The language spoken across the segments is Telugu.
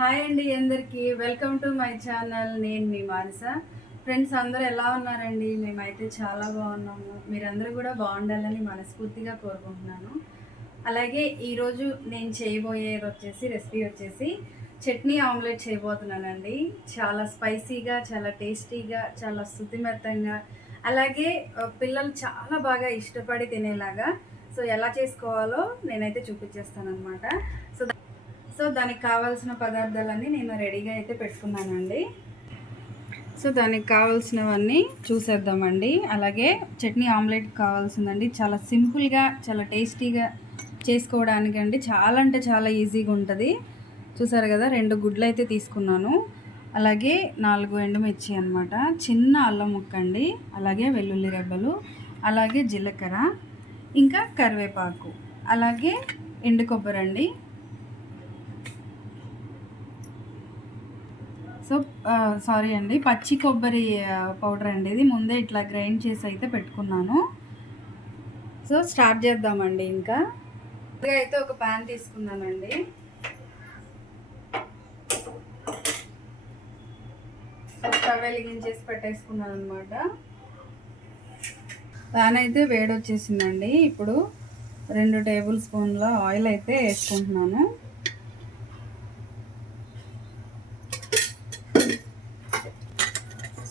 హాయ్ అండి అందరికీ. Welcome to my channel. నేను మీ మానస. ఫ్రెండ్స్ అందరూ ఎలా ఉన్నారండి? మేమైతే చాలా బాగున్నాము. మీరందరూ కూడా బాగుండాలని మనస్ఫూర్తిగా కోరుకుంటున్నాను. అలాగే ఈరోజు నేను చేయబోయేది వచ్చేసి రెసిపీ వచ్చేసి చట్నీ ఆమ్లెట్ చేయబోతున్నానండి. చాలా స్పైసీగా చాలా టేస్టీగా చాలా శుతిమెత్తంగా అలాగే పిల్లలు చాలా బాగా ఇష్టపడి తినేలాగా. సో ఎలా చేసుకోవాలో నేనైతే చూపించేస్తాను అనమాట సో సో దానికి కావాల్సిన పదార్థాలన్నీ నేను రెడీగా అయితే పెట్టుకున్నానండి. సో దానికి కావాల్సినవన్నీ చూసేద్దామండి. అలాగే చట్నీ ఆమ్లెట్ కావాల్సిందండి. చాలా సింపుల్గా చాలా టేస్టీగా చేసుకోవడానికి అండి చాలా అంటే చాలా ఈజీగా ఉంటుంది. చూసారు కదా రెండు గుడ్లు అయితే తీసుకున్నాను. అలాగే నాలుగు ఎండుమిర్చి అనమాట చిన్న అల్లం ముక్క అండి అలాగే వెల్లుల్లి రెబ్బలు. అలాగే జీలకర్ర. ఇంకా కరివేపాకు. అలాగే ఎండు కొబ్బరి అండి సో సారీ అండి. పచ్చి కొబ్బరి పౌడర్ అండి ఇది. ముందే ఇట్లా గ్రైండ్ చేసి అయితే పెట్టుకున్నాను. సో స్టార్ట్ చేద్దామండి ఇంకా. అయితే ఒక ప్యాన్ తీసుకున్నానండి స్టవ్ వెలిగించేసి పెట్టేసుకున్నాను అనమాట ప్యాన్ అయితే వేడి వచ్చేసిందండి ఇప్పుడు రెండు టేబుల్ స్పూన్ల ఆయిల్ అయితే వేసుకుంటున్నాను.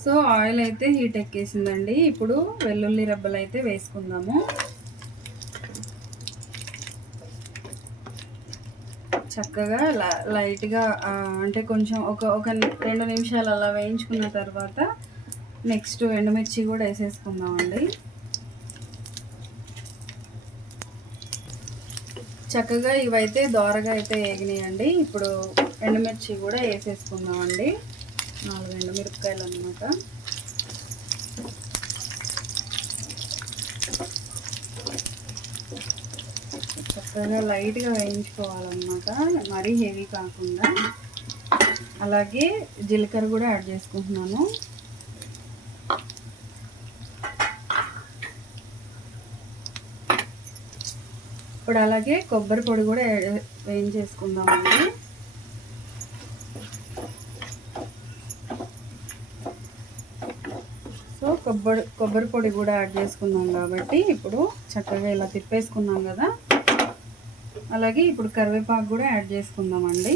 సో ఆయిల్ అయితే హీట్ ఎక్కేసిందండి. ఇప్పుడు వెల్లుల్లి రెబ్బలు అయితే వేసుకుందాము. చక్కగా లైట్గా అంటే కొంచెం ఒక ఒక రెండు నిమిషాలు అలా వేయించుకున్న తర్వాత నెక్స్ట్ ఎండుమిర్చి కూడా వేసేసుకుందామండి. చక్కగా ఇవైతే దోరగా అయితే వేగినాయండి ఇప్పుడు ఎండుమిర్చి కూడా వేసేసుకుందామండి. నాలుగు ఎండుమిరపకాయలు అనమాట చక్కగా లైట్గా వేయించుకోవాలన్నమాట. మరీ హెవీ కాకుండా. అలాగే జీలకర్ర కూడా యాడ్ చేసుకుంటున్నాను. ఇప్పుడు అలాగే కొబ్బరి పొడి కూడా వేయించేసుకుందామండి సో కొబ్బరి కొబ్బరి పొడి కూడా యాడ్ చేసుకున్నాం కాబట్టి ఇప్పుడు చక్కగా ఇలా తిప్పేసుకున్నాం కదా. అలాగే ఇప్పుడు కరివేపాకు కూడా యాడ్ చేసుకుందామండి.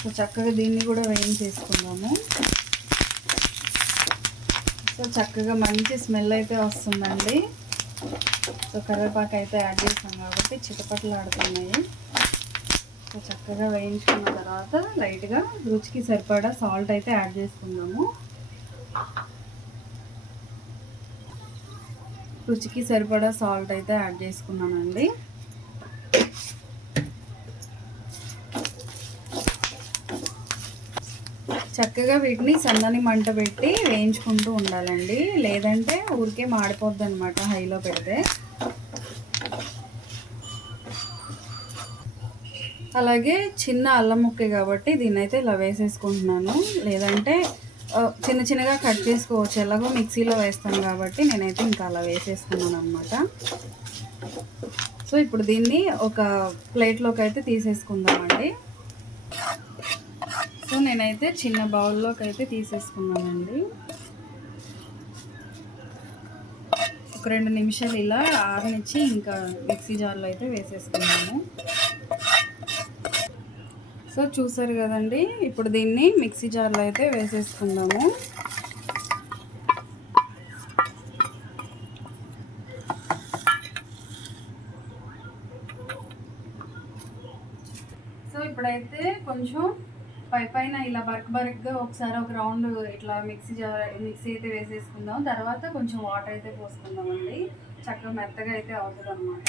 సో చక్కగా దీన్ని కూడా వేయించేసుకుందాము. సో చక్కగా మంచి స్మెల్ అయితే వస్తుందండి. సో కరివేపాకు అయితే యాడ్ చేసాం కాబట్టి చిటపట్లు ఆడుతున్నాయి చక్కగా వేయించుకున్న తర్వాత లైట్గా రుచికి సరిపడా సాల్ట్ అయితే యాడ్ చేసుకుందాము. రుచికి సరిపడా సాల్ట్ అయితే యాడ్ చేసుకున్నానండి. చక్కగా వీటిని సన్నని మంట పెట్టి వేయించుకుంటూ ఉండాలండి. లేదంటే ఊరికే మాడిపోద్ది అనమాట హైలో పెడితే. అలాగే చిన్న అల్లం ముక్క కాబట్టి దీన్ని అయితే ఇలా వేసేసుకుంటున్నాను. లేదంటే చిన్న చిన్నగా కట్ చేసుకోవచ్చు. ఎలాగో మిక్సీలో వేస్తాను కాబట్టి నేనైతే ఇంకా అలా వేసేసుకున్నాను అనమాట సో ఇప్పుడు దీన్ని ఒక ప్లేట్లోకి అయితే తీసేసుకుందామండి. సో నేనైతే చిన్న బౌల్లోకి అయితే తీసేసుకున్నానండి. ఒక రెండు నిమిషాలు ఇలా ఆరనిచ్చి ఇంకా మిక్సీ జార్లో అయితే వేసేసుకున్నాను. సో చూసారు కదండి ఇప్పుడు దీన్ని మిక్సీ జార్లో అయితే వేసేసుకుందాము. సో ఇప్పుడైతే కొంచెం పై పైన ఇలా బర్క్ బర్క్గా ఒకసారి ఒక రౌండ్ ఇట్లా మిక్సీ జార్ మిక్సీ అయితే వేసేసుకుందాం. తర్వాత కొంచెం వాటర్ అయితే పోసుకుందామండి. చక్కగా మెత్తగా అయితే అవుతుంది అనమాట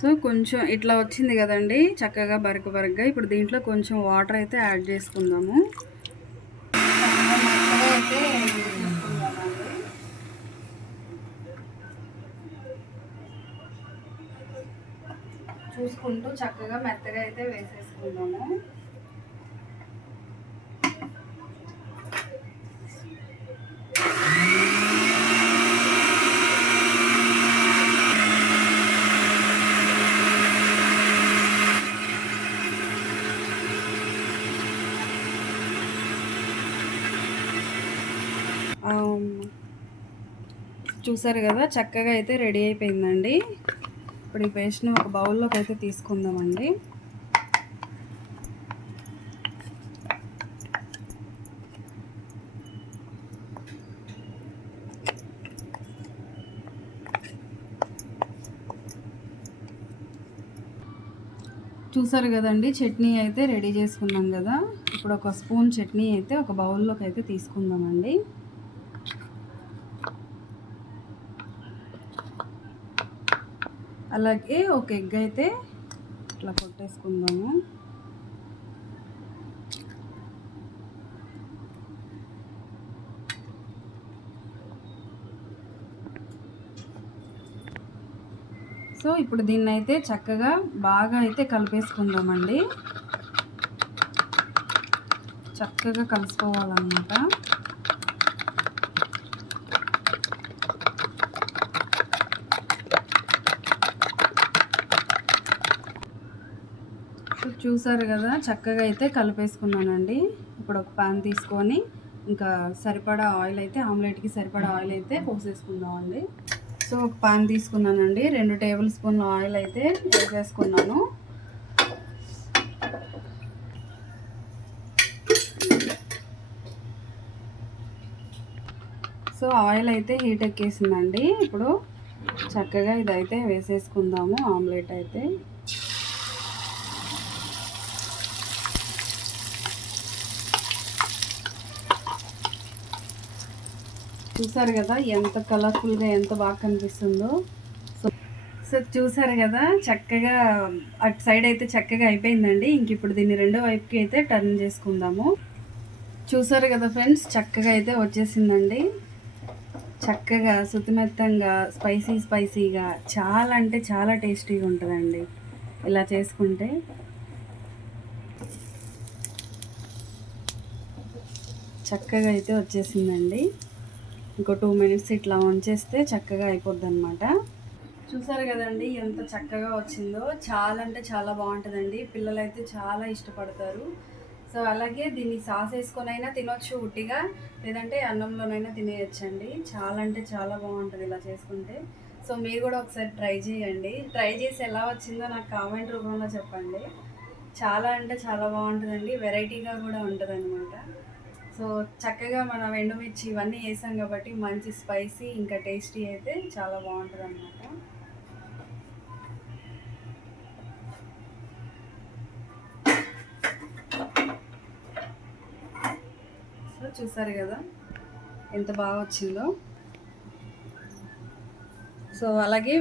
సో కొంచెం ఇట్లా వచ్చింది కదండి చక్కగా బరక బరకగా. ఇప్పుడు దీంట్లో కొంచెం వాటర్ అయితే యాడ్ చేసుకుందాము. చూసుకుంటూ చక్కగా మెత్తగా అయితే వేసేసుకుందాము. చూసారు కదా చక్కగా అయితే రెడీ అయిపోయిందండి. ఇప్పుడు ఈ పేస్ట్ని ఒక బౌల్లోకి అయితే తీసుకుందామండి. చూసారు కదండి చట్నీ అయితే రెడీ చేసుకున్నాం కదా. ఇప్పుడు ఒక స్పూన్ చట్నీ అయితే ఒక బౌల్లోకి అయితే తీసుకుందామండి. అలాగే ఒక ఎగ్ అయితే ఇట్లా కొట్టేసుకుందాము. సో ఇప్పుడు దీన్ని అయితే చక్కగా బాగా అయితే కలిపేసుకుందామండి. చక్కగా కలుసుకోవాలన్నమాట చూసారు కదా చక్కగా అయితే కలిపేసుకున్నానండి. ఇప్పుడు ఒక పాన్ తీసుకొని ఇంకా సరిపడా ఆయిల్ అయితే ఆమ్లెట్కి సరిపడా ఆయిల్ అయితే పోసేసుకుందామండి. సో ఒక పాన్ తీసుకున్నానండి. రెండు టేబుల్ స్పూన్ ఆయిల్ అయితే వేసేసుకున్నాను సో ఆయిల్ అయితే హీట్ ఎక్కేసిందండి. ఇప్పుడు చక్కగా ఇదైతే వేసేసుకుందాము ఆమ్లెట్ అయితే. చూసారు కదా ఎంత కలర్ఫుల్గా ఎంత బాగా కనిపిస్తుందో. సో సో చూసారు కదా చక్కగా అటు సైడ్ అయితే చక్కగా అయిపోయిందండి. ఇంక ఇప్పుడు దీన్ని రెండో వైపుకి అయితే టర్న్ చేసుకుందాము. చూసారు కదా ఫ్రెండ్స్ చక్కగా అయితే వచ్చేసిందండి. చక్కగా శుతిమెత్తంగా స్పైసీ స్పైసీగా చాలా అంటే చాలా టేస్టీగా ఉంటుందండి ఇలా చేసుకుంటే. చక్కగా అయితే వచ్చేసిందండి. ఇంకో టూ మినిట్స్ ఇట్లా ఉంచేస్తే చక్కగా అయిపోద్ది అనమాట చూసారు కదండి ఎంత చక్కగా వచ్చిందో. చాలా అంటే చాలా బాగుంటుందండి. పిల్లలైతే చాలా ఇష్టపడతారు. సో అలాగే దీన్ని సాస్ వేసుకొనైనా తినొచ్చు ఉట్టిగా. లేదంటే అన్నంలోనైనా తినేయచ్చండి. చాలా అంటే చాలా బాగుంటుంది ఇలా చేసుకుంటే. సో మీరు కూడా ఒకసారి ట్రై చేయండి. ట్రై చేసి ఎలా వచ్చిందో నాకు కామెంట్ రూపంలో చెప్పండి. చాలా అంటే చాలా బాగుంటుందండి. వెరైటీగా కూడా ఉంటుంది అనమాట సో చక్కగా మనం ఎండుమిర్చి ఇవన్నీ వేసాం కాబట్టి మంచి స్పైసీ ఇంకా టేస్టీ అయితే చాలా బాగుంటుంది అనమాట సో చూసారు కదా ఎంత బాగా వచ్చిందో. సో అలాగే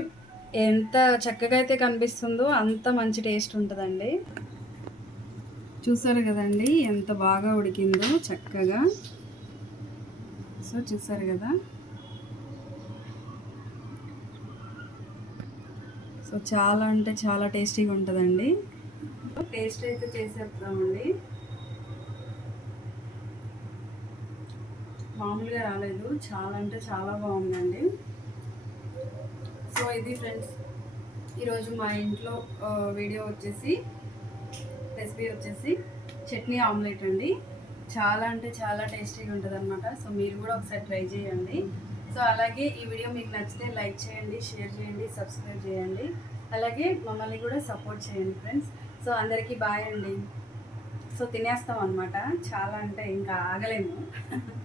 ఎంత చక్కగా అయితే కనిపిస్తుందో అంత మంచి టేస్ట్ ఉంటుందండి. చూసారు కదండి ఎంత బాగా ఉడికిందో చక్కగా. సో చూసారు కదా. సో చాలా అంటే చాలా టేస్టీగా ఉంటుందండి. టేస్ట్ అయితే చేసేద్దామండి. మామూలుగా రాలేదు చాలా అంటే చాలా బాగుందండి. సో ఇది ఫ్రెండ్స్ ఈరోజు మా ఇంట్లో వీడియో వచ్చేసి రెసిపీ వచ్చేసి చట్నీ ఆమ్లెట్ అండి. చాలా అంటే చాలా టేస్టీగా ఉంటుంది అనమాట సో మీరు కూడా ఒకసారి ట్రై చేయండి. సో అలాగే ఈ వీడియో మీకు నచ్చితే లైక్ చేయండి షేర్ చేయండి సబ్స్క్రైబ్ చేయండి. అలాగే మమ్మల్ని కూడా సపోర్ట్ చేయండి ఫ్రెండ్స్. సో అందరికీ బాయ్ అండి. సో తినేస్తాం అనమాట చాలా అంటే ఇంకా ఆగలేము.